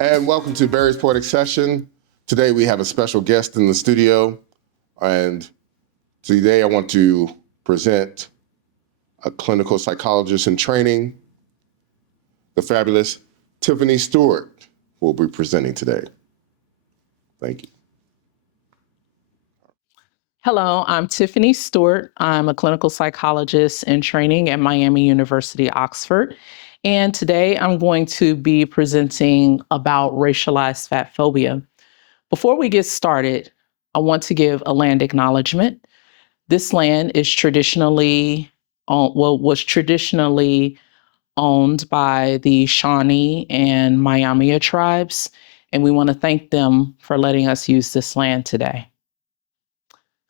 And welcome to Barry's Poetic Session. Today we have a special guest in the studio, and today I want to present a clinical psychologist in training, the fabulous Tiffany Stewart, who will be presenting today. Thank you. Hello, I'm Tiffany Stewart. I'm a clinical psychologist in training at Miami University, Oxford. And today I'm going to be presenting about racialized fatphobia. Before we get started, I want to give a land acknowledgement. This land is was traditionally owned by the Shawnee and Miami tribes, and we want to thank them for letting us use this land today.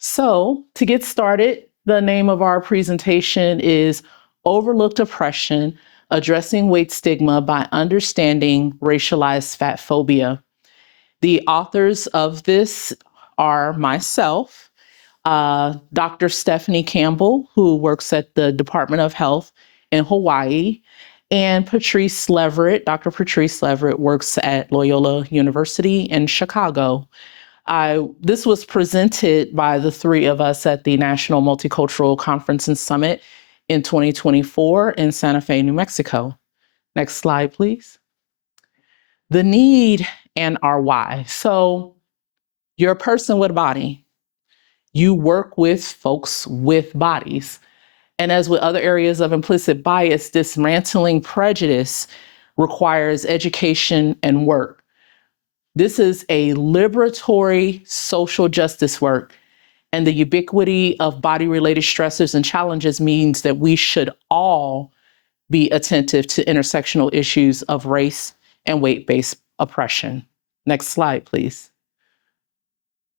So to get started, the name of our presentation is Overlooked Oppression, Addressing Weight Stigma by Understanding Racialized Fatphobia. The authors of this are myself, Dr. Stephanie Campbell, who works at the Department of Health in Hawaii, and Patrice Leverett. Dr. Patrice Leverett works at Loyola University in Chicago. This was presented by the three of us at the National Multicultural Conference and Summit in 2024 in Santa Fe, New Mexico. Next slide, please. The need and our why. So you're a person with a body. You work with folks with bodies. And as with other areas of implicit bias, dismantling prejudice requires education and work. This is a liberatory social justice work, and the ubiquity of body-related stressors and challenges means that we should all be attentive to intersectional issues of race and weight-based oppression. Next slide, please.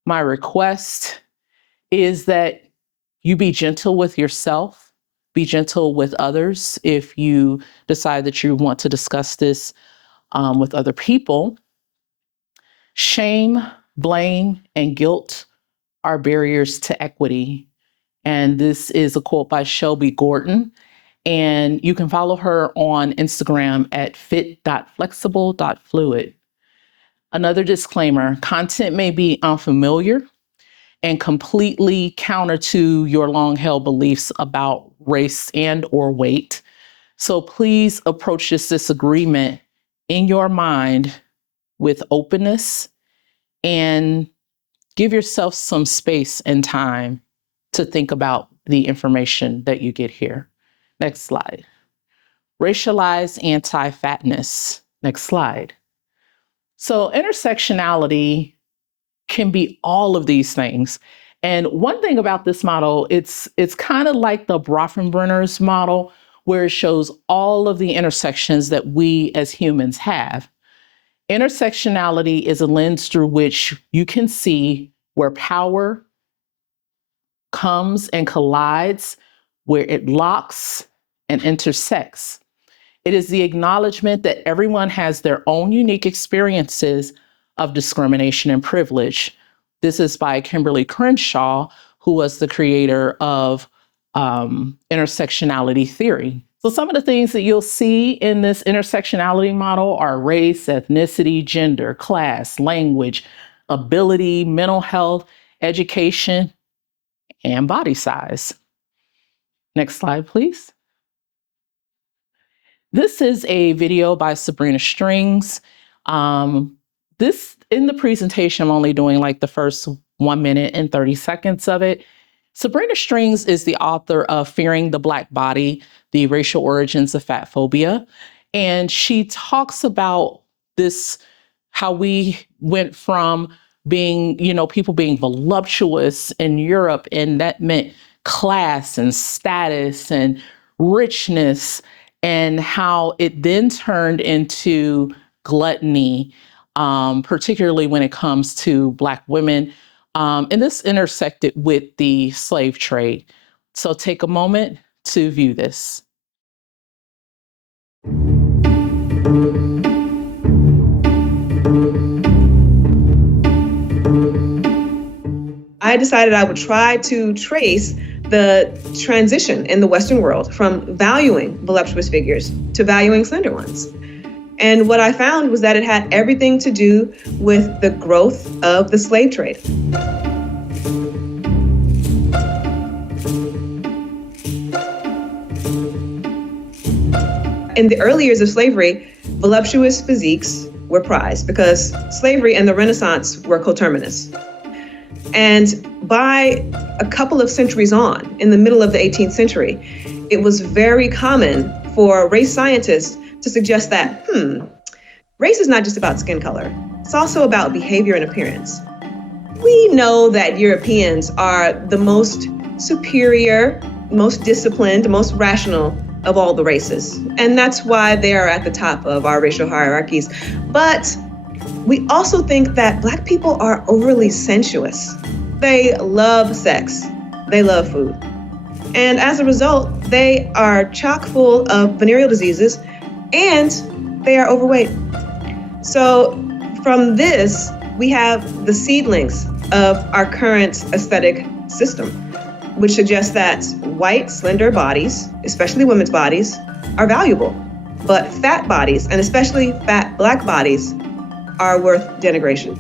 My request is that you be gentle with yourself, be gentle with others if you decide that you want to discuss this with other people. Shame, blame, and guilt are barriers to equity. And this is a quote by Shelby Gordon. And you can follow her on Instagram at fit.flexible.fluid. Another disclaimer, content may be unfamiliar and completely counter to your long-held beliefs about race and or weight. So please approach this disagreement in your mind with openness and give yourself some space and time to think about the information that you get here. Next slide. Racialized anti-fatness. Next slide. So intersectionality can be all of these things. And one thing about this model, it's kind of like the Brofenbrenner's model, where it shows all of the intersections that we as humans have. Intersectionality is a lens through which you can see where power comes and collides, where it locks and intersects. It is the acknowledgement that everyone has their own unique experiences of discrimination and privilege. This is by Kimberly Crenshaw, who was the creator of intersectionality theory. So some of the things that you'll see in this intersectionality model are race, ethnicity, gender, class, language, ability, mental health, education, and body size. Next slide, please. This is a video by Sabrina Strings. This, in the presentation, I'm only doing like the first 1 minute and 30 seconds of it. Sabrina Strings is the author of Fearing the Black Body, The Racial Origins of Fatphobia. And she talks about this, how we went from being, people being voluptuous in Europe, and that meant class and status and richness, and how it then turned into gluttony, particularly when it comes to Black women. And this intersected with the slave trade. So take a moment to view this. I decided I would try to trace the transition in the Western world from valuing voluptuous figures to valuing slender ones. And what I found was that it had everything to do with the growth of the slave trade. In the early years of slavery, voluptuous physiques were prized because slavery and the Renaissance were coterminous. And by a couple of centuries on, in the middle of the 18th century, it was very common for race scientists to suggest that, race is not just about skin color. It's also about behavior and appearance. We know that Europeans are the most superior, most disciplined, most rational of all the races. And that's why they are at the top of our racial hierarchies. But we also think that Black people are overly sensuous. They love sex. They love food. And as a result, they are chock full of venereal diseases and they are overweight. So from this, we have the seedlings of our current aesthetic system, which suggests that white, slender bodies, especially women's bodies, are valuable. But fat bodies, and especially fat Black bodies, are worth denigration.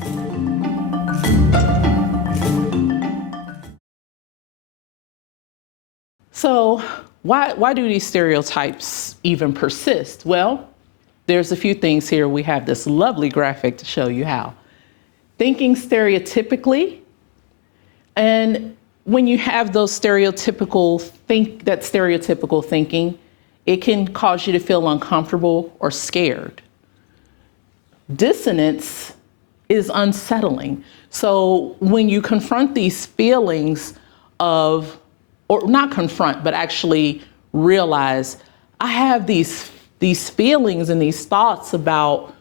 So why do these stereotypes even persist? Well, there's a few things here. We have this lovely graphic to show you how. Thinking stereotypically, and when you have those stereotypical thinking, it can cause you to feel uncomfortable or scared. Dissonance is unsettling. So when you confront these feelings of, or not confront, but actually realize, I have these feelings and these thoughts about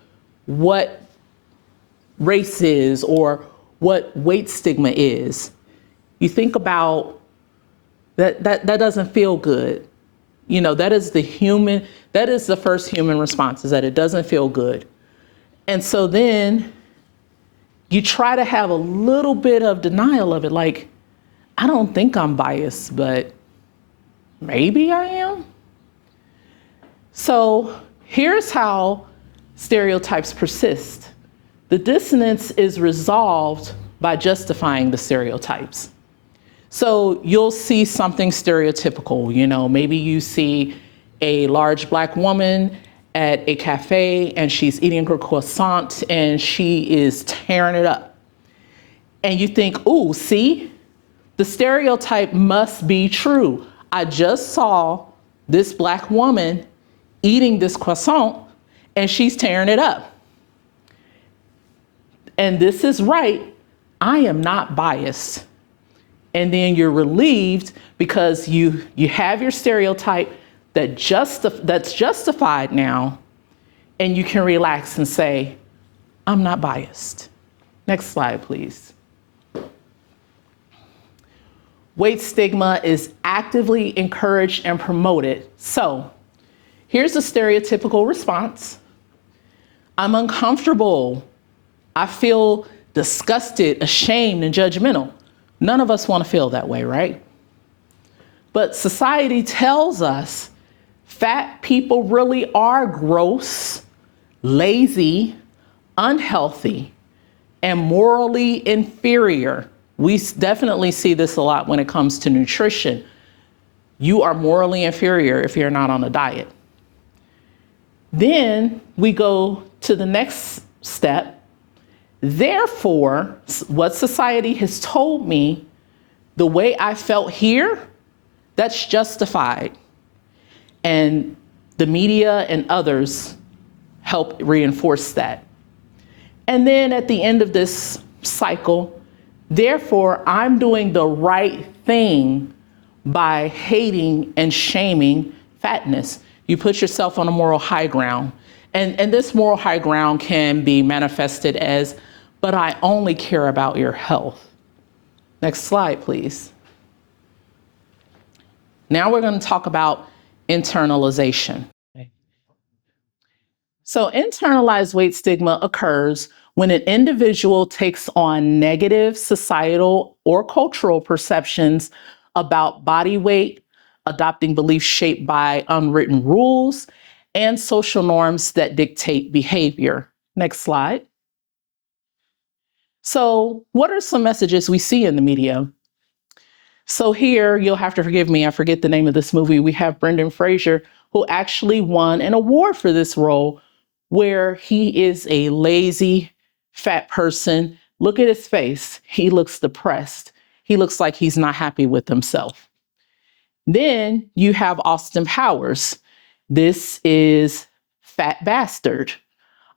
what race is or what weight stigma is. You think about that doesn't feel good. You know, that is the first human response, is that it doesn't feel good. And so then you try to have a little bit of denial of it, like, I don't think I'm biased, but maybe I am. So here's how stereotypes persist. The dissonance is resolved by justifying the stereotypes. So you'll see something stereotypical, you know, maybe you see a large Black woman at a cafe and she's eating her croissant and she is tearing it up. And you think, ooh, see, the stereotype must be true. I just saw this Black woman eating this croissant and she's tearing it up. And this is right. I am not biased. And then you're relieved because you have your stereotype that's justified now, and you can relax and say, I'm not biased. Next slide, please. Weight stigma is actively encouraged and promoted. So here's a stereotypical response. I'm uncomfortable. I feel disgusted, ashamed, and judgmental. None of us want to feel that way, right? But society tells us fat people really are gross, lazy, unhealthy, and morally inferior. We definitely see this a lot when it comes to nutrition. You are morally inferior if you're not on a diet. Then we go to the next step. Therefore, what society has told me, the way I felt here, that's justified. And the media and others help reinforce that. And then at the end of this cycle, therefore, I'm doing the right thing by hating and shaming fatness. You put yourself on a moral high ground. And this moral high ground can be manifested as, but I only care about your health. Next slide, please. Now we're going to talk about internalization. So internalized weight stigma occurs when an individual takes on negative societal or cultural perceptions about body weight, adopting beliefs shaped by unwritten rules, and social norms that dictate behavior. Next slide. So, what are some messages we see in the media? So here, you'll have to forgive me, I forget the name of this movie. We have Brendan Fraser, who actually won an award for this role, where he is a lazy, fat person. Look at his face. He looks depressed. He looks like he's not happy with himself. Then you have Austin Powers. This is Fat Bastard.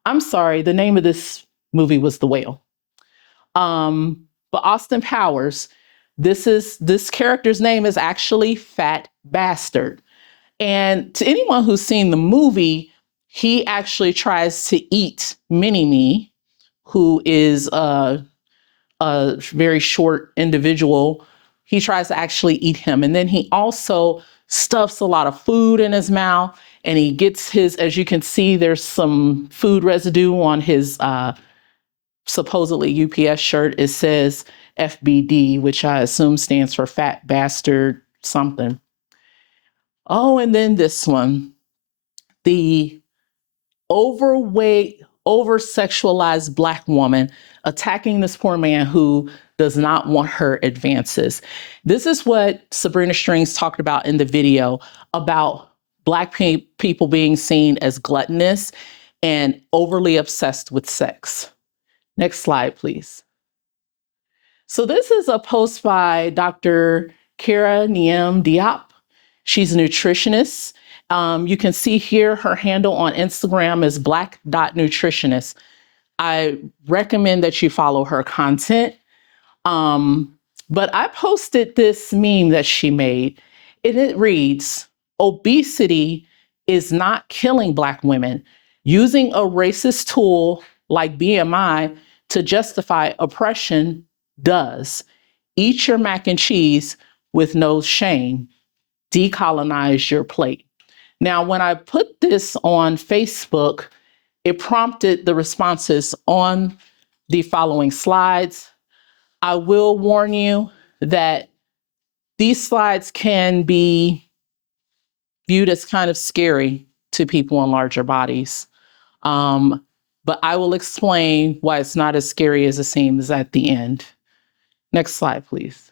I'm sorry, the name of this movie was The Whale. But Austin Powers, this character's name is actually Fat Bastard. And to anyone who's seen the movie, he actually tries to eat Mini-Me, who is a very short individual. He tries to actually eat him. And then he also stuffs a lot of food in his mouth, and he gets his, as you can see, there's some food residue on his supposedly UPS shirt. It says FBD, which I assume stands for Fat Bastard something. Oh, and then this one, the overweight, over-sexualized Black woman attacking this poor man who does not want her advances. This is what Sabrina Strings talked about in the video about Black people being seen as gluttonous and overly obsessed with sex. Next slide, please. So this is a post by Dr. Kara Niem Diop. She's a nutritionist. You can see here her handle on Instagram is black.nutritionist. I recommend that you follow her content. But I posted this meme that she made, and it reads, "Obesity is not killing Black women. Using a racist tool like BMI to justify oppression does. Eat your mac and cheese with no shame. Decolonize your plate." Now, when I put this on Facebook, it prompted the responses on the following slides. I will warn you that these slides can be viewed as kind of scary to people in larger bodies. But I will explain why it's not as scary as it seems at the end. Next slide, please.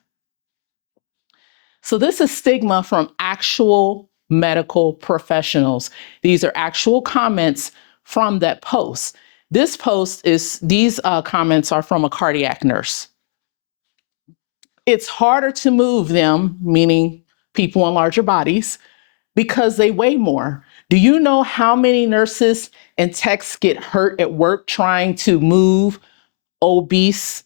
So this is stigma from actual medical professionals. These are actual comments from that post. These comments are from a cardiac nurse. It's harder to move them, meaning people in larger bodies, because they weigh more. Do you know how many nurses and techs get hurt at work trying to move obese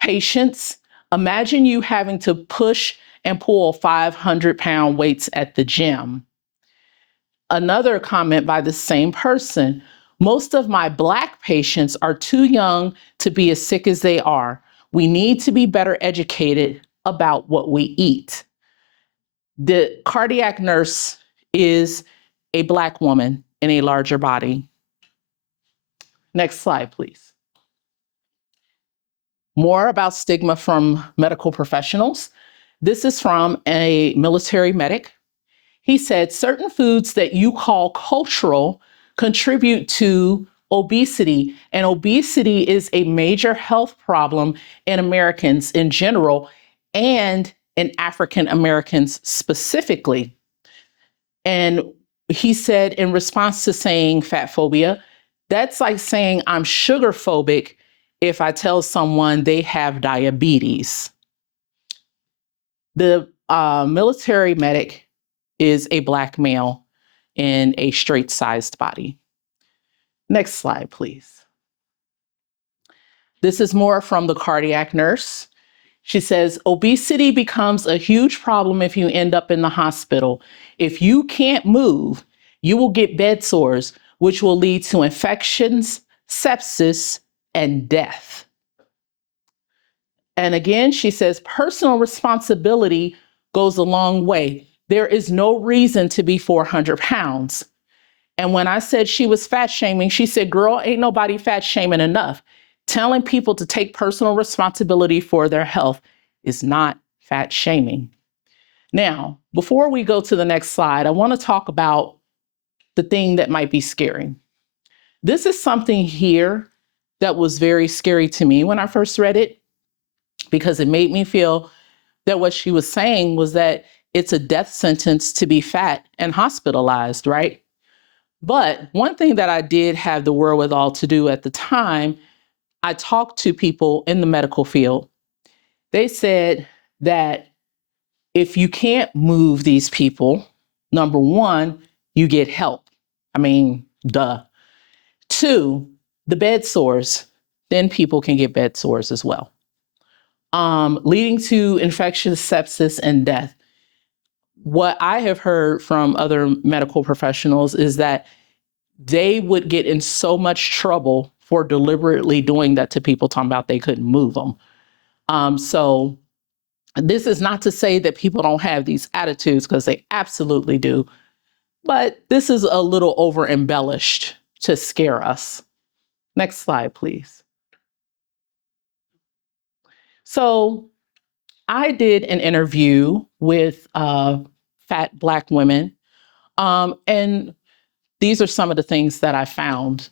patients? Imagine you having to push and pull 500-pound weights at the gym. Another comment by the same person: "Most of my Black patients are too young to be as sick as they are. We need to be better educated about what we eat." The cardiac nurse is a Black woman in a larger body. Next slide, please. More about stigma from medical professionals. This is from a military medic. He said, "Certain foods that you call cultural contribute to obesity, and obesity is a major health problem in Americans in general and in African Americans specifically." And he said, in response to saying fat phobia, "That's like saying I'm sugar phobic if I tell someone they have diabetes." The military medic is a Black male in a straight-sized body. Next slide, please. This is more from the cardiac nurse. She says, "Obesity becomes a huge problem if you end up in the hospital. If you can't move, you will get bed sores, which will lead to infections, sepsis, and death." And again, she says, "Personal responsibility goes a long way. There is no reason to be 400 pounds. And when I said she was fat shaming, she said, "Girl, ain't nobody fat shaming enough. Telling people to take personal responsibility for their health is not fat shaming." Now, before we go to the next slide, I want to talk about the thing that might be scary. This is something here that was very scary to me when I first read it, because it made me feel that what she was saying was that it's a death sentence to be fat and hospitalized, right? But one thing that I did have the wherewithal to do at the time, I talked to people in the medical field. They said that if you can't move these people, number one, you get help. I mean, duh. Two, the bed sores, then people can get bed sores as well, leading to infectious sepsis and death. What I have heard from other medical professionals is that they would get in so much trouble for deliberately doing that to people, talking about they couldn't move them. So this is not to say that people don't have these attitudes, because they absolutely do. But this is a little over embellished to scare us. Next slide, please. So I did an interview with fat Black women, and these are some of the things that I found.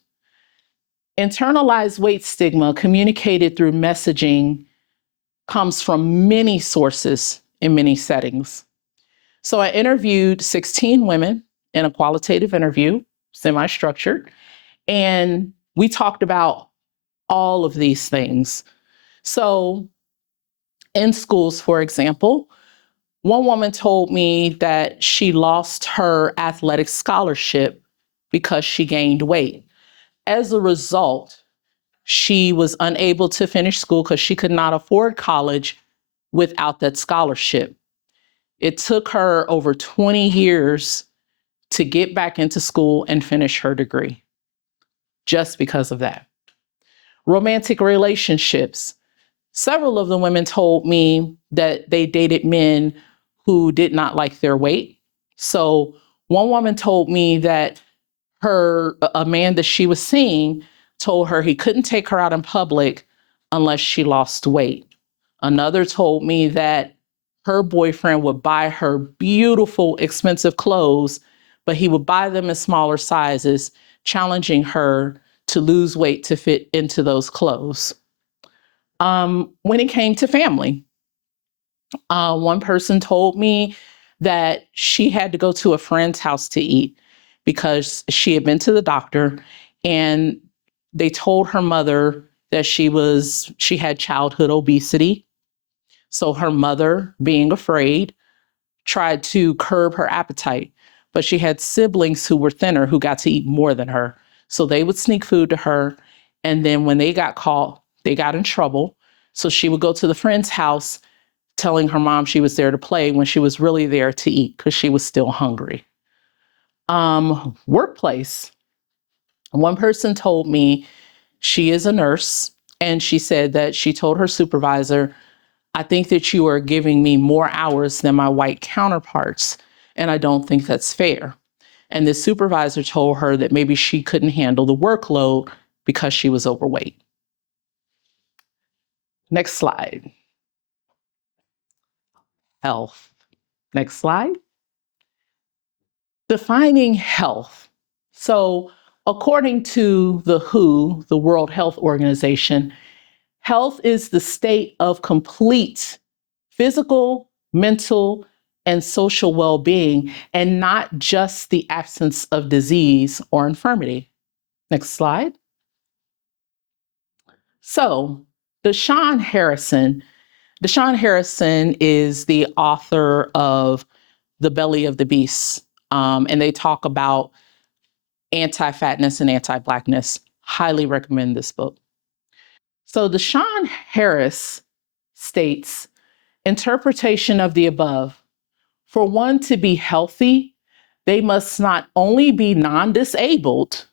Internalized weight stigma communicated through messaging comes from many sources in many settings. So I interviewed 16 women in a qualitative interview, semi-structured, and we talked about all of these things. So in schools, for example, one woman told me that she lost her athletic scholarship because she gained weight. As a result, she was unable to finish school because she could not afford college without that scholarship. It took her over 20 years to get back into school and finish her degree just because of that. Romantic relationships. Several of the women told me that they dated men who did not like their weight. So one woman told me that a man that she was seeing told her he couldn't take her out in public unless she lost weight. Another told me that her boyfriend would buy her beautiful, expensive clothes, but he would buy them in smaller sizes, challenging her to lose weight to fit into those clothes. When it came to family, one person told me that she had to go to a friend's house to eat because she had been to the doctor and they told her mother that she had childhood obesity. So her mother, being afraid, tried to curb her appetite, but she had siblings who were thinner who got to eat more than her. So they would sneak food to her. And then when they got caught, they got in trouble. So she would go to the friend's house telling her mom she was there to play when she was really there to eat because she was still hungry. Workplace. One person told me she is a nurse, and she said that she told her supervisor, I think that you are giving me more hours than my white counterparts, and I don't think that's fair. And the supervisor told her that maybe she couldn't handle the workload because she was overweight. Next slide. Health. Next slide. Defining health. So, according to the WHO, the World Health Organization, health is the state of complete physical, mental, and social well-being, and not just the absence of disease or infirmity. Next slide. So, Deshaun Harrison is the author of The Belly of the Beast, and they talk about anti-fatness and anti-Blackness. Highly recommend this book. So Deshaun Harris states, interpretation of the above. For one to be healthy, they must not only be non-disabled,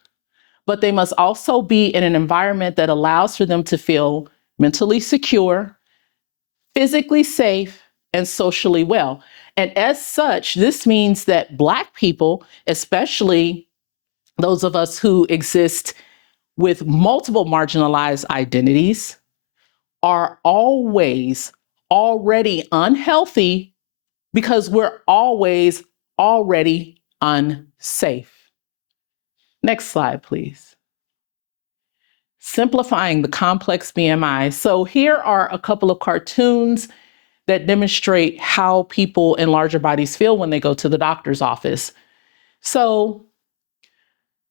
but they must also be in an environment that allows for them to feel mentally secure, physically safe, and socially well. And as such, this means that Black people, especially those of us who exist with multiple marginalized identities, are always already unhealthy because we're always already unsafe. Next slide, please. Simplifying the complex BMI. So here are a couple of cartoons that demonstrate how people in larger bodies feel when they go to the doctor's office. So,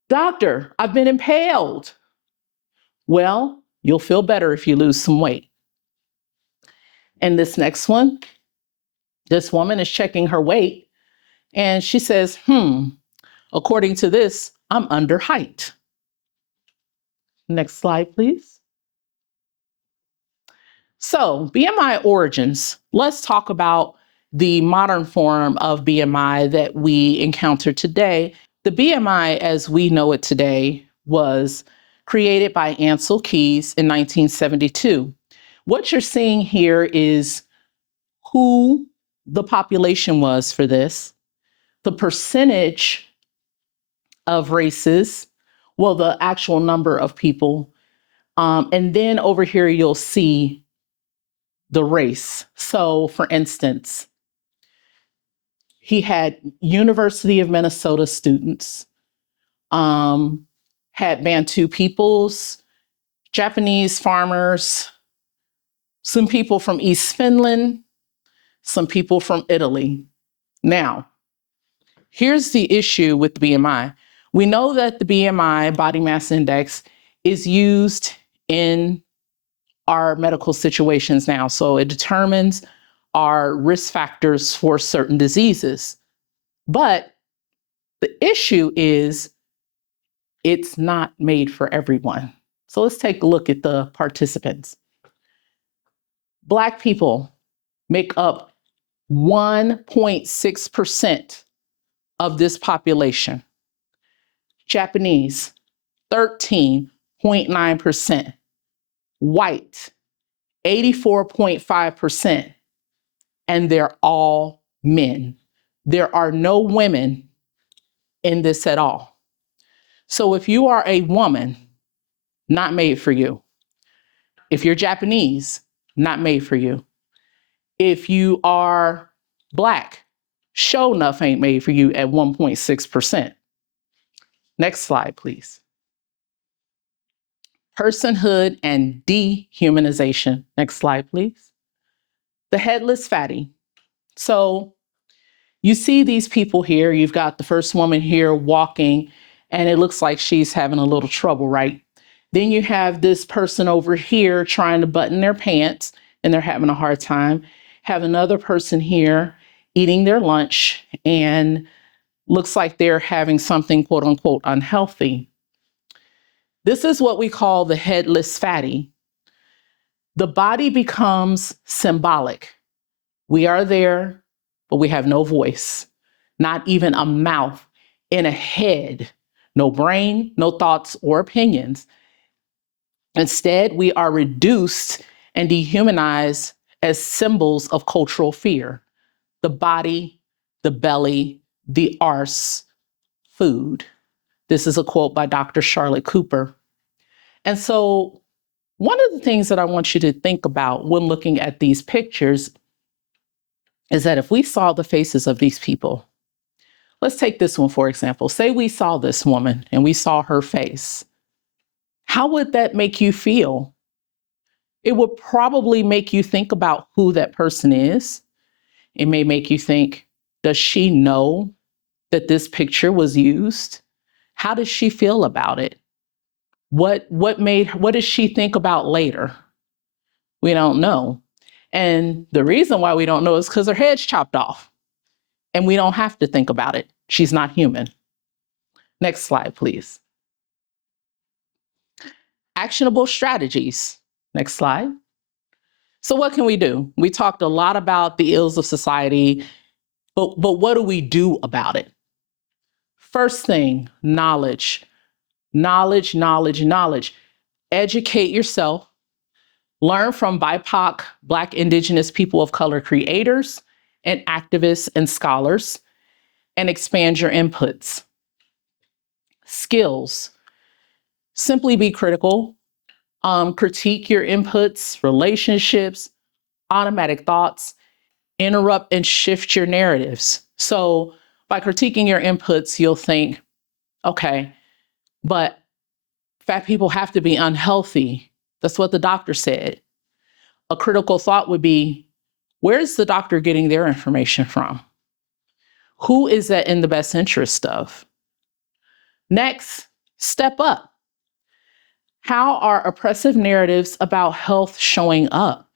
doctor, I've been impaled. Well, you'll feel better if you lose some weight. And this next one, this woman is checking her weight and she says, according to this, I'm under height. Next slide, please. So, BMI origins. Let's talk about the modern form of BMI that we encounter today. The BMI, as we know it today, was created by Ansel Keys in 1972. What you're seeing here is who the population was for this, the percentage of races, well, the actual number of people, and then over here you'll see the race. So, for instance, he had University of Minnesota students, had Bantu peoples, Japanese farmers, some people from East Finland, some people from Italy. Now, here's the issue with the BMI. We know that the BMI, body mass index, is used in our medical situations now. So it determines our risk factors for certain diseases. But the issue is it's not made for everyone. So let's take a look at the participants. Black people make up 1.6% of this population. Japanese, 13.9%. White, 84.5%. And they're all men. There are no women in this at all. So if you are a woman, not made for you. If you're Japanese, not made for you. If you are Black, sure enough ain't made for you at 1.6%. Next slide, please. Personhood and dehumanization. Next slide, please. The headless fatty. So you see these people here. You've got the first woman here walking, and it looks like she's having a little trouble, right? Then you have this person over here trying to button their pants, and they're having a hard time. Have another person here eating their lunch, and looks like they're having something, quote unquote, unhealthy. This is what we call the headless fatty. The body becomes symbolic. We are there, but we have no voice, not even a mouth, and a head, no brain, no thoughts or opinions. Instead, we are reduced and dehumanized as symbols of cultural fear. The body, the belly, the arse, food. This is a quote by Dr. Charlotte Cooper. And so one of the things that I want you to think about when looking at these pictures is that if we saw the faces of these people, let's take this one, for example. Say we saw this woman and we saw her face. How would that make you feel? It would probably make you think about who that person is. It may make you think, does she know that this picture was used? How does she feel about it? What does she think about later? We don't know. And the reason why we don't know is because her head's chopped off. And we don't have to think about it. She's not human. Next slide, please. Actionable strategies. Next slide. So what can we do? We talked a lot about the ills of society, but what do we do about it? First thing, knowledge. Knowledge, knowledge, knowledge. Educate yourself. Learn from BIPOC, Black, Indigenous, people of color creators and activists and scholars, and expand your inputs. Skills. Simply be critical. Critique your inputs, relationships, automatic thoughts, interrupt and shift your narratives. So by critiquing your inputs, you'll think, okay, but fat people have to be unhealthy. That's what the doctor said. A critical thought would be, where's the doctor getting their information from? Who is that in the best interest of? Next, step up. How are oppressive narratives about health showing up?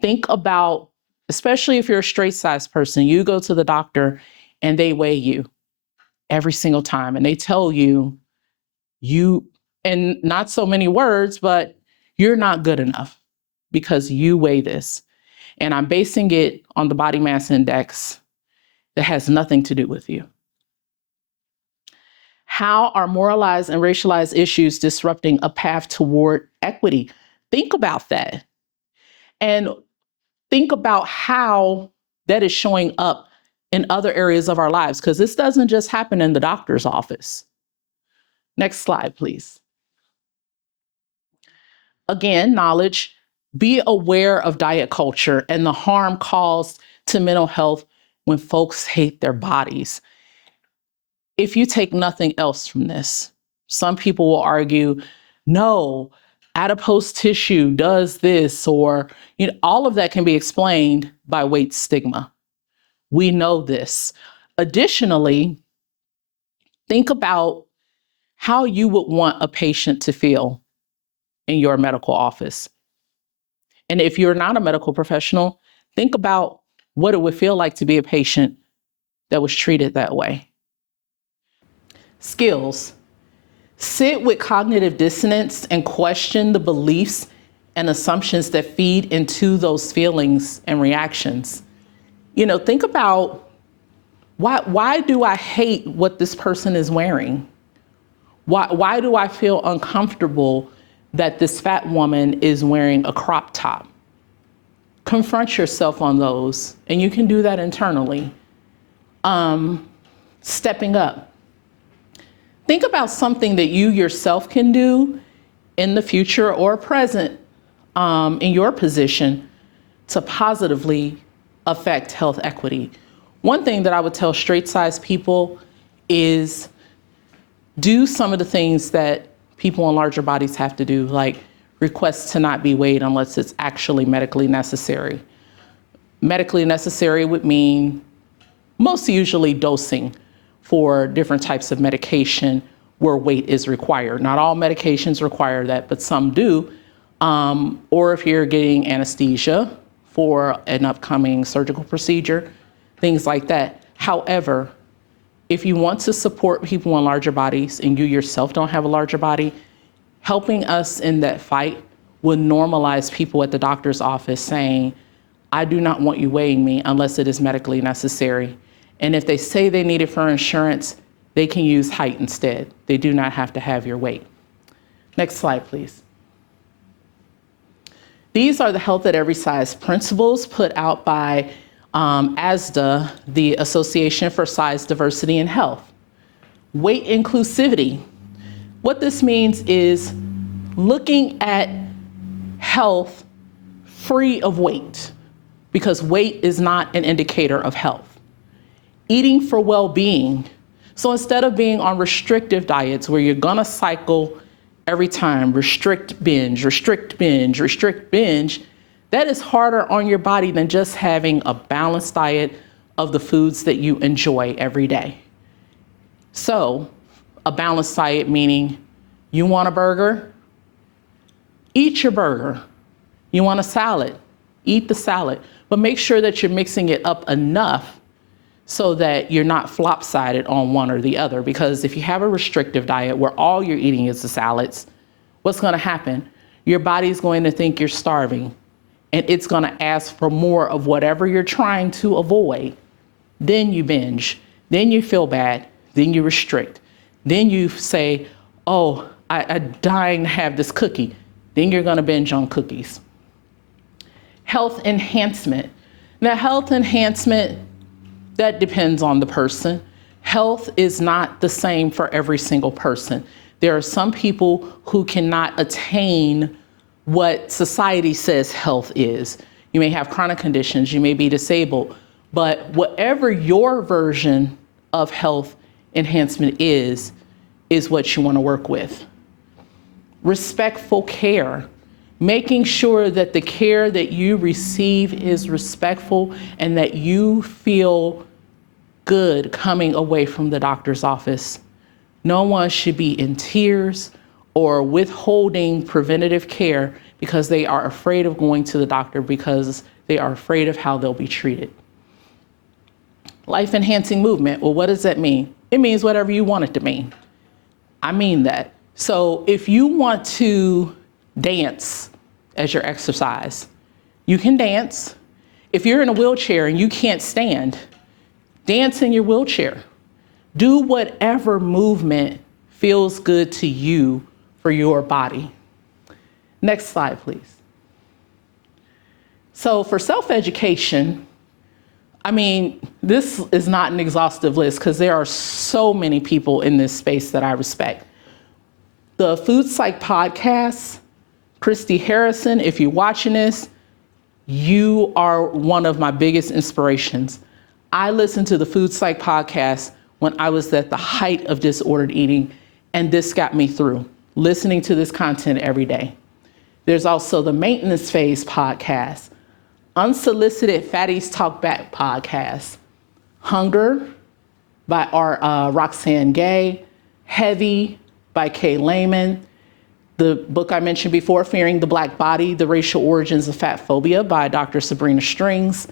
Think about, especially if you're a straight-sized person, you go to the doctor and they weigh you every single time and they tell you, and not so many words, but you're not good enough because you weigh this. And I'm basing it on the body mass index that has nothing to do with you. How are moralized and racialized issues disrupting a path toward equity? Think about that. And think about how that is showing up in other areas of our lives, because this doesn't just happen in the doctor's office. Next slide, please. Again, knowledge. Be aware of diet culture and the harm caused to mental health when folks hate their bodies. If you take nothing else from this, some people will argue, no, adipose tissue does this, or all of that can be explained by weight stigma. We know this. Additionally, think about how you would want a patient to feel in your medical office. And if you're not a medical professional, think about what it would feel like to be a patient that was treated that way. Skills. Sit with cognitive dissonance and question the beliefs and assumptions that feed into those feelings and reactions. Think about, why do I hate what this person is wearing? Why do I feel uncomfortable that this fat woman is wearing a crop top? Confront yourself on those, and you can do that internally. Stepping up. Think about something that you yourself can do in the future or present in your position to positively affect health equity. One thing that I would tell straight-sized people is do some of the things that people in larger bodies have to do, like request to not be weighed unless it's actually medically necessary. Medically necessary would mean most usually dosing for different types of medication where weight is required. Not all medications require that, but some do. Or if you're getting anesthesia for an upcoming surgical procedure, things like that. However, if you want to support people in larger bodies and you yourself don't have a larger body, helping us in that fight would normalize people at the doctor's office saying, I do not want you weighing me unless it is medically necessary. And if they say they need it for insurance, they can use height instead. They do not have to have your weight. Next slide, please. These are the Health at Every Size principles put out by ASDA, the Association for Size Diversity in Health. Weight inclusivity. What this means is looking at health free of weight, because weight is not an indicator of health. Eating for well-being. So instead of being on restrictive diets where you're gonna cycle every time, restrict, binge, restrict, binge, restrict, binge, that is harder on your body than just having a balanced diet of the foods that you enjoy every day. So a balanced diet meaning you want a burger, eat your burger. You want a salad, eat the salad, but make sure that you're mixing it up enough so that you're not flop-sided on one or the other. Because if you have a restrictive diet where all you're eating is the salads, what's gonna happen? Your body's going to think you're starving, and it's gonna ask for more of whatever you're trying to avoid. Then you binge, then you feel bad, then you restrict. Then you say, oh, I'm dying to have this cookie. Then you're gonna binge on cookies. Health enhancement. Now, health enhancement, that depends on the person. Health is not the same for every single person. There are some people who cannot attain what society says health is. You may have chronic conditions, you may be disabled, but whatever your version of health enhancement is is what you want to work with. Respectful care, making sure that the care that you receive is respectful and that you feel good coming away from the doctor's office. No one should be in tears or withholding preventative care because they are afraid of going to the doctor because they are afraid of how they'll be treated. Life-enhancing movement, well, what does that mean? It means whatever you want it to mean. I mean that. So if you want to dance as your exercise, you can dance. If you're in a wheelchair and you can't stand, dance in your wheelchair. Do whatever movement feels good to you for your body. Next slide, please. So for self-education, I mean, this is not an exhaustive list because there are so many people in this space that I respect. The Food Psych podcast, Christy Harrison, if you're watching this, you are one of my biggest inspirations. I listened to the Food Psych podcast when I was at the height of disordered eating, and this got me through, listening to this content every day. There's also the Maintenance Phase podcast, Unsolicited Fatties Talk Back podcast, Hunger by Roxanne Gay, Heavy by Kay Lehman, the book I mentioned before, Fearing the Black Body, The Racial Origins of Fatphobia by Dr. Sabrina Strings,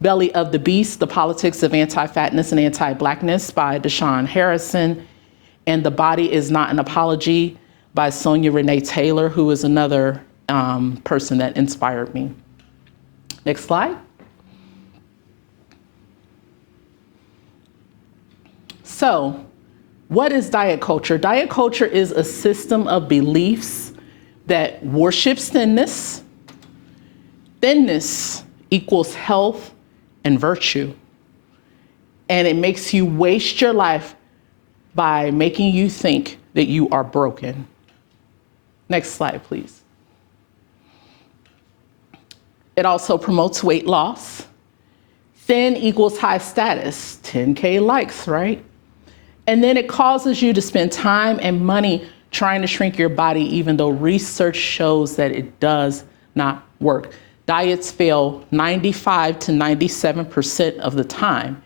Belly of the Beast, The Politics of Anti-Fatness and Anti-Blackness by Deshaun Harrison, and The Body is Not an Apology by Sonia Renee Taylor, who is another person that inspired me. Next slide. So, what is diet culture? Diet culture is a system of beliefs that worships thinness. Thinness equals health and virtue. And it makes you waste your life by making you think that you are broken. Next slide, please. It also promotes weight loss. Thin equals high status, 10K likes, right? And then it causes you to spend time and money trying to shrink your body, even though research shows that it does not work. Diets fail 95 to 97% of the time.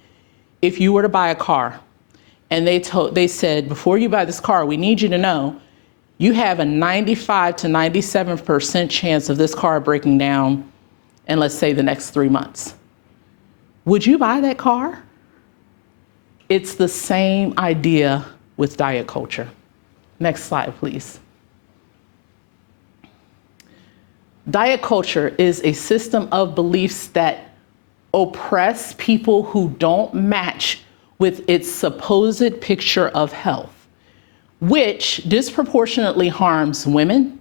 If you were to buy a car and they said, before you buy this car, we need you to know you have a 95 to 97% chance of this car breaking down in, let's say, the next 3 months. Would you buy that car? It's the same idea with diet culture. Next slide, please. Diet culture is a system of beliefs that oppress people who don't match with its supposed picture of health, which disproportionately harms women,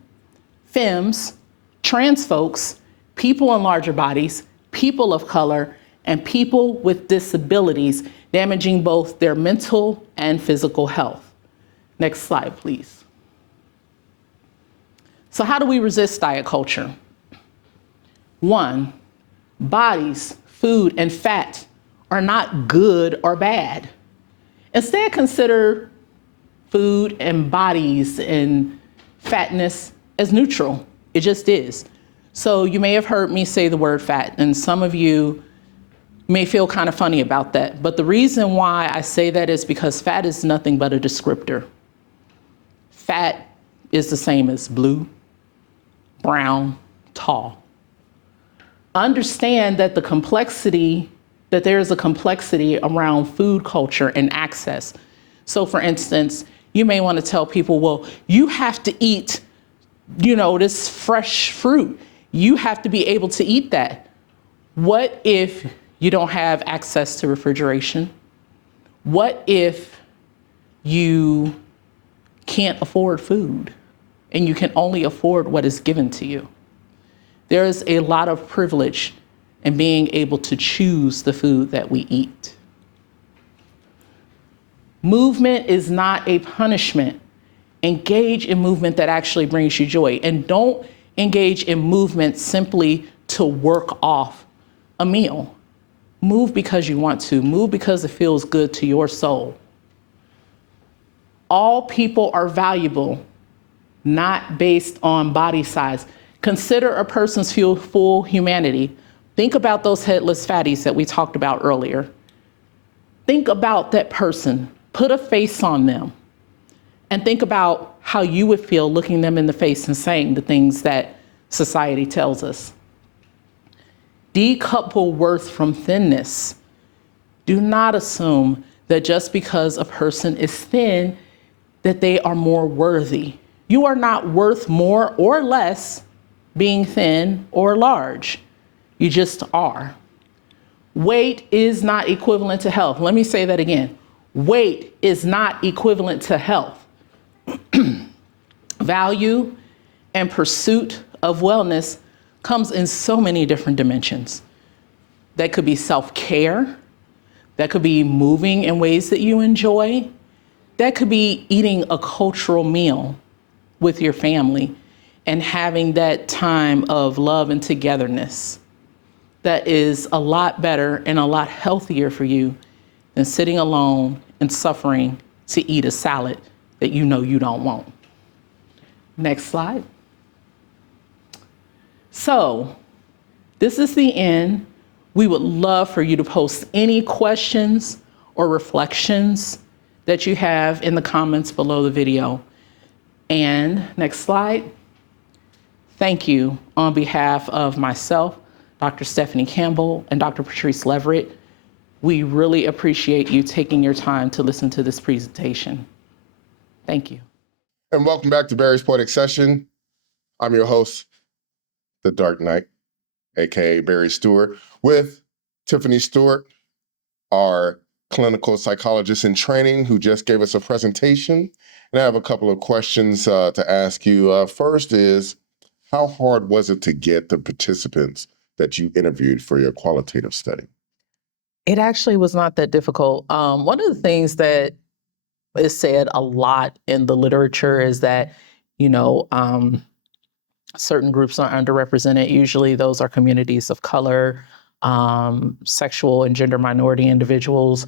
femmes, trans folks, people in larger bodies, people of color, and people with disabilities, damaging both their mental and physical health. Next slide, please. So how do we resist diet culture? 1, bodies, food, and fat are not good or bad. Instead, consider food and bodies and fatness as neutral. It just is. So you may have heard me say the word fat, and some of you may feel kind of funny about that. But the reason why I say that is because fat is nothing but a descriptor. Fat is the same as blue, brown, tall. Understand that there is a complexity around food culture and access. So for instance, you may want to tell people, well, you have to eat, this fresh fruit. You have to be able to eat that. What if you don't have access to refrigeration? What if you can't afford food and you can only afford what is given to you? There is a lot of privilege in being able to choose the food that we eat. Movement is not a punishment. Engage in movement that actually brings you joy, and don't engage in movement simply to work off a meal. Move because you want to. Move because it feels good to your soul. All people are valuable, not based on body size. Consider a person's full humanity. Think about those headless fatties that we talked about earlier. Think about that person. Put a face on them. And think about how you would feel looking them in the face and saying the things that society tells us. Decouple worth from thinness. Do not assume that just because a person is thin, that they are more worthy. You are not worth more or less being thin or large. You just are. Weight is not equivalent to health. Let me say that again. Weight is not equivalent to health. Value and pursuit of wellness comes in so many different dimensions. That could be self-care. That could be moving in ways that you enjoy. That could be eating a cultural meal with your family and having that time of love and togetherness. That is a lot better and a lot healthier for you than sitting alone and suffering to eat a salad that you know you don't want. Next slide. So this is the end. We would love for you to post any questions or reflections that you have in the comments below the video. And next slide. Thank you on behalf of myself, Dr. Stephanie Campbell, and Dr. Patrice Leverett. We really appreciate you taking your time to listen to this presentation. Thank you. And welcome back to Barry's Poetic Session. I'm your host, The Dark Knight, aka Barry Stewart, with Tiffany Stewart, our clinical psychologist in training, who just gave us a presentation. And I have a couple of questions to ask you. First is, how hard was it to get the participants that you interviewed for your qualitative study? It actually was not that difficult. One of the things that is said a lot in the literature is that, certain groups are underrepresented. Usually those are communities of color, sexual and gender minority individuals.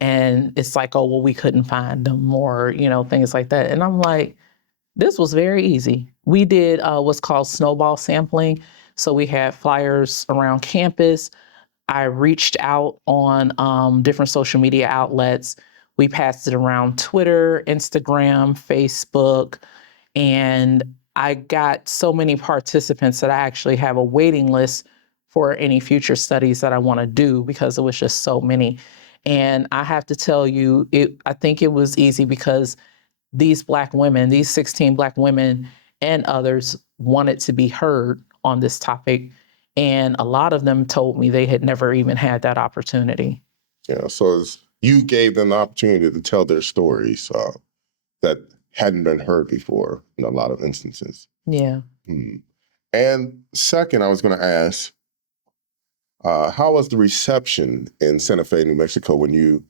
And it's like, oh, well, we couldn't find them, or, things like that. And I'm like, this was very easy. We did what's called snowball sampling. So we had flyers around campus. I reached out on different social media outlets. We passed it around Twitter, Instagram, Facebook, and I got so many participants that I actually have a waiting list for any future studies that I want to do, because it was just so many. And I have to tell you, I think it was easy because these Black women, these 16 Black women and others, wanted to be heard on this topic. And a lot of them told me they had never even had that opportunity. Yeah, so you gave them the opportunity to tell their stories that hadn't been heard before in a lot of instances. Yeah. And second, I was going to ask, how was the reception in Santa Fe, New Mexico, when you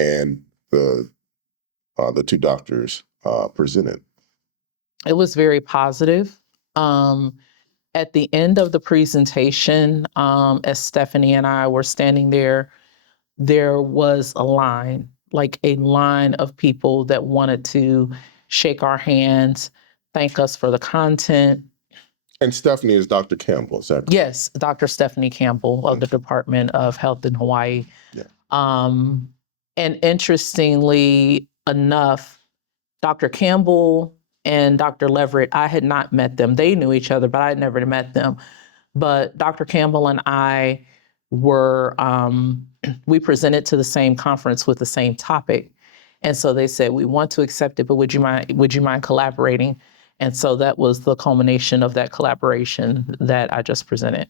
and the two doctors presented? It was very positive. At the end of the presentation, as Stephanie and I were standing there was a line, like a line of people that wanted to shake our hands, thank us for the content. And Stephanie is Dr. Campbell, is that correct? Yes, Dr. Stephanie Campbell of the Department of Health in Hawaii. Yeah. And interestingly enough, Dr. Campbell and Dr. Leverett, I had not met them. They knew each other, but I had never met them. But Dr. Campbell and I were, we presented to the same conference with the same topic. And so they said, we want to accept it, but would you mind collaborating? And so that was the culmination of that collaboration that I just presented.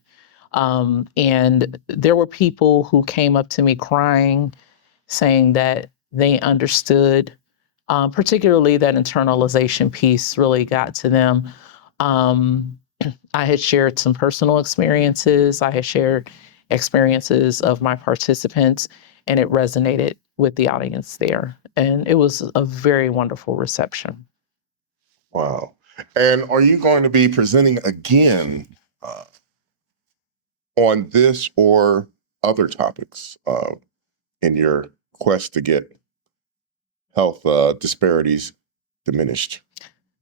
And there were people who came up to me crying, saying that they understood, particularly that internalization piece really got to them. I had shared some personal experiences. I had shared experiences of my participants, and it resonated with the audience there. And it was a very wonderful reception. Wow. And are you going to be presenting again on this or other topics in your quest to get health disparities diminished?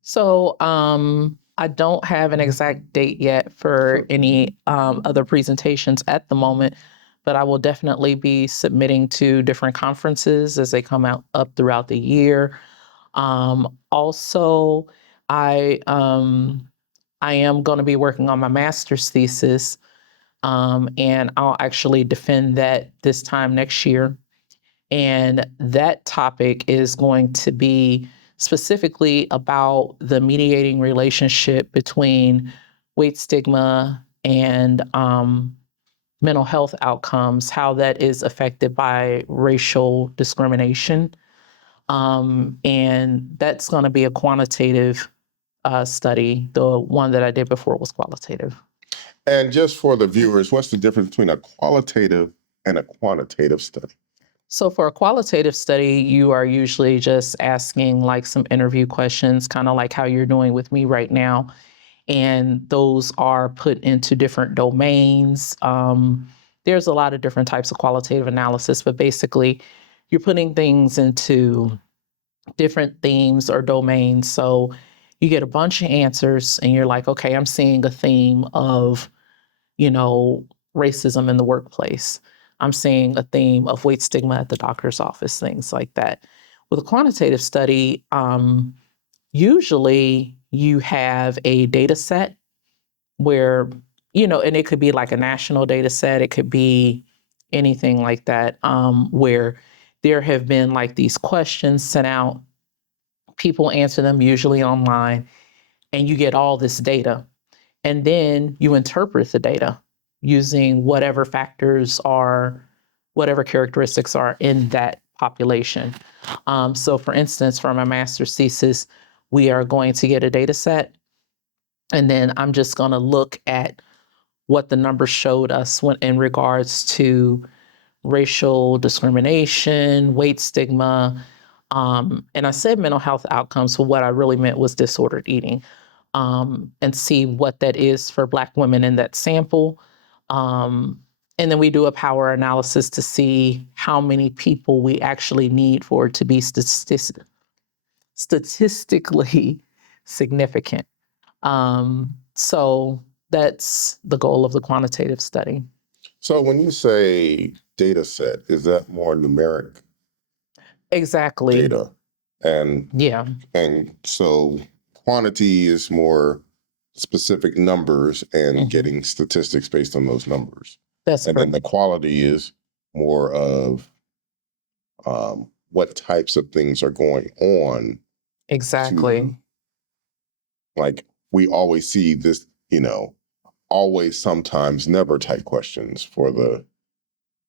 So I don't have an exact date yet for any other presentations at the moment, but I will definitely be submitting to different conferences as they come out up throughout the year. Also, I am going to be working on my master's thesis, and I'll actually defend that this time next year. And that topic is going to be specifically about the mediating relationship between weight stigma and mental health outcomes, how that is affected by racial discrimination. And that's going to be a quantitative study. The one that I did before was qualitative. And just for the viewers, what's the difference between a qualitative and a quantitative study? So for a qualitative study, you are usually just asking like some interview questions, kind of like how you're doing with me right now. And those are put into different domains. There's a lot of different types of qualitative analysis, but basically you're putting things into different themes or domains. So you get a bunch of answers and you're like, okay, I'm seeing a theme of, racism in the workplace. I'm seeing a theme of weight stigma at the doctor's office, things like that. With a quantitative study, usually you have a data set where, and it could be like a national data set, it could be anything like that, where there have been like these questions sent out, people answer them usually online, and you get all this data. And then you interpret the data using whatever factors are, whatever characteristics are in that population. So for instance, for my master's thesis, we are going to get a data set, and then I'm just going to look at what the numbers showed us in regards to racial discrimination, weight stigma, and I said mental health outcomes, so what I really meant was disordered eating, and see what that is for Black women in that sample. And then we do a power analysis to see how many people we actually need for it to be statistically significant. So that's the goal of the quantitative study. So when you say data set, is that more numeric Exactly. data? And yeah. And so quantity is more specific numbers and getting statistics based on those numbers. That's and correct. then the quality is more of what types of things are going on. Exactly. Like we always see this, always, sometimes, never type questions for the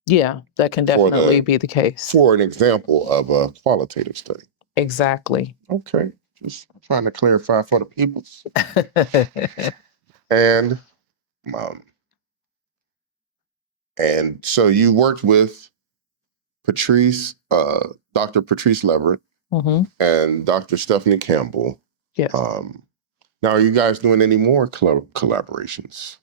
Yeah, that can definitely be the case. for an example of a qualitative study. Exactly. Okay, just trying to clarify for the people. And and so you worked with Patrice, Dr. Patrice Leverett, and Dr. Stephanie Campbell. Yes. Now, are you guys doing any more collaborations?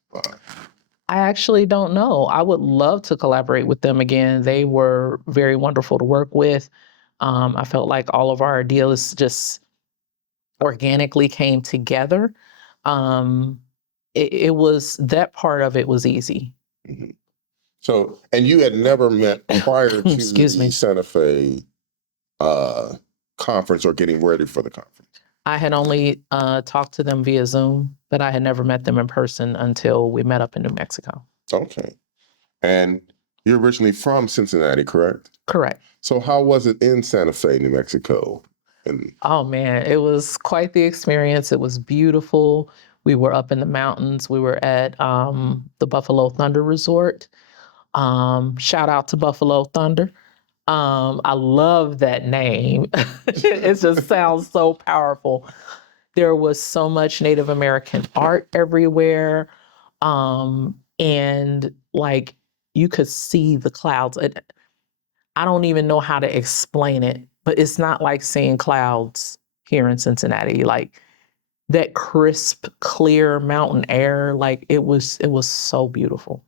I actually don't know. I would love to collaborate with them again. They were very wonderful to work with. I felt like all of our ideas just organically came together. It was, that part of it was easy. Mm-hmm. So, and you had never met prior to Excuse the me. Santa Fe conference or getting ready for the conference? I had only talked to them via Zoom, but I had never met them in person until we met up in New Mexico. Okay. And you're originally from Cincinnati, correct? Correct. So how was it in Santa Fe, New Mexico? Oh man, it was quite the experience. It was beautiful. We were up in the mountains. We were at the Buffalo Thunder Resort. Shout out to Buffalo Thunder. I love that name. It just sounds so powerful. There was so much Native American art everywhere. And like you could see the clouds. I don't even know how to explain it, but it's not like seeing clouds here in Cincinnati. Like that crisp, clear mountain air, like it was so beautiful.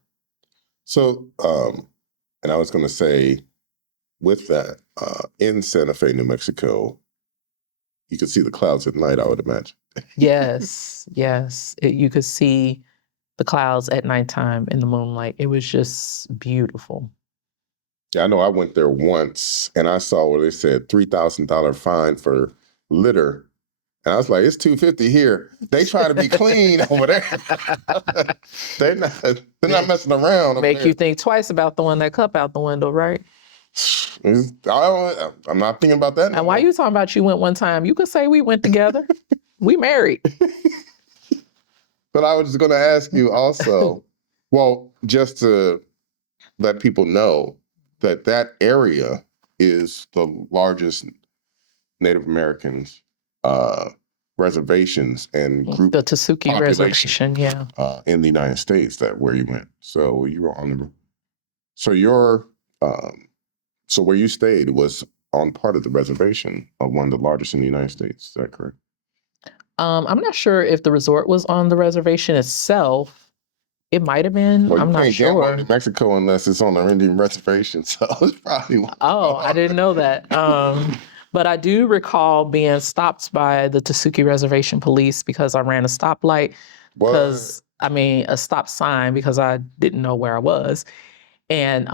So, and I was going to say, with that, in Santa Fe, New Mexico, you could see the clouds at night, I would imagine. Yes, yes. You could see the clouds at nighttime in the moonlight. It was just beautiful. Yeah, I know I went there once and I saw where they said $3,000 fine for litter. And I was like, it's $250 here. They try to be clean over there. they're not messing around. Make you think twice about throwing that cup out the window, right? I'm not thinking about that. And why you talking about you went one time? You could say we went together. We married. But I was just going to ask you also, well, just to let people know that area is the largest Native Americans reservations and group the Tasuki Reservation, yeah, in the United States. That where you went. So you were on the. So your so where you stayed was on part of the reservation of one of the largest in the United States. Is that correct? I'm not sure if the resort was on the reservation itself. It might have been. Well, I'm not sure. Gamble in New Mexico unless it's on an Indian reservation. So it's probably. Oh, I didn't know that. But I do recall being stopped by the Tasuki Reservation police because I ran a stoplight. A stop sign because I didn't know where I was. And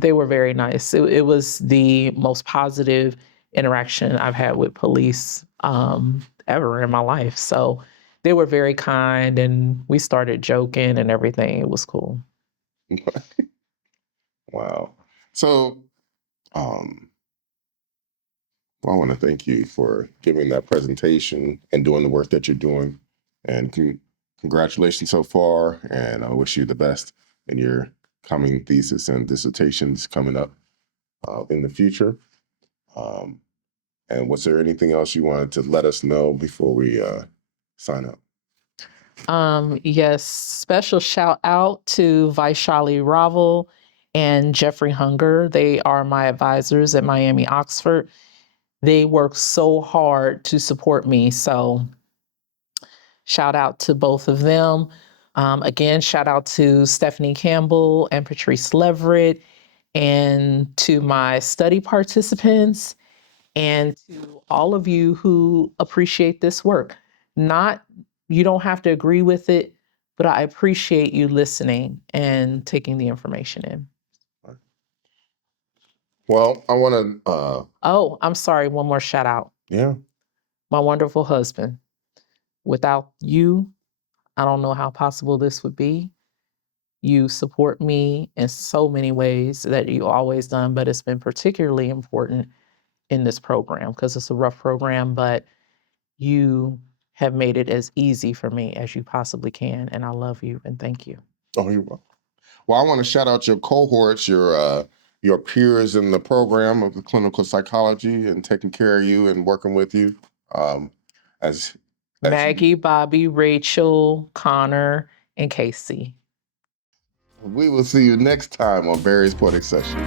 they were very nice. It was the most positive interaction I've had with police ever in my life. So they were very kind and we started joking and everything. It was cool. Wow. So I want to thank you for giving that presentation and doing the work that you're doing. And congratulations so far. And I wish you the best in your coming thesis and dissertations coming up in the future. And was there anything else you wanted to let us know before we sign up? Yes, special shout out to Vaishali Raval and Jeffrey Hunger. They are my advisors at Miami Oxford. They work so hard to support me. So shout out to both of them. Again, shout out to Stephanie Campbell and Patrice Leverett, and to my study participants, and to all of you who appreciate this work. You don't have to agree with it, but I appreciate you listening and taking the information in. Well, I want to... Oh, I'm sorry. One more shout out. Yeah. My wonderful husband. Without you, I don't know how possible this would be. You support me in so many ways that you always done, but it's been particularly important in this program because it's a rough program, but you have made it as easy for me as you possibly can. And I love you and thank you. Oh, you're welcome. Well, I want to shout out your cohorts, your peers in the program of the clinical psychology and taking care of you and working with you. As Maggie, Bobby, Rachel, Connor, and Casey. We will see you next time on Barry's Poetic Session,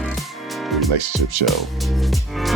Relationship Show.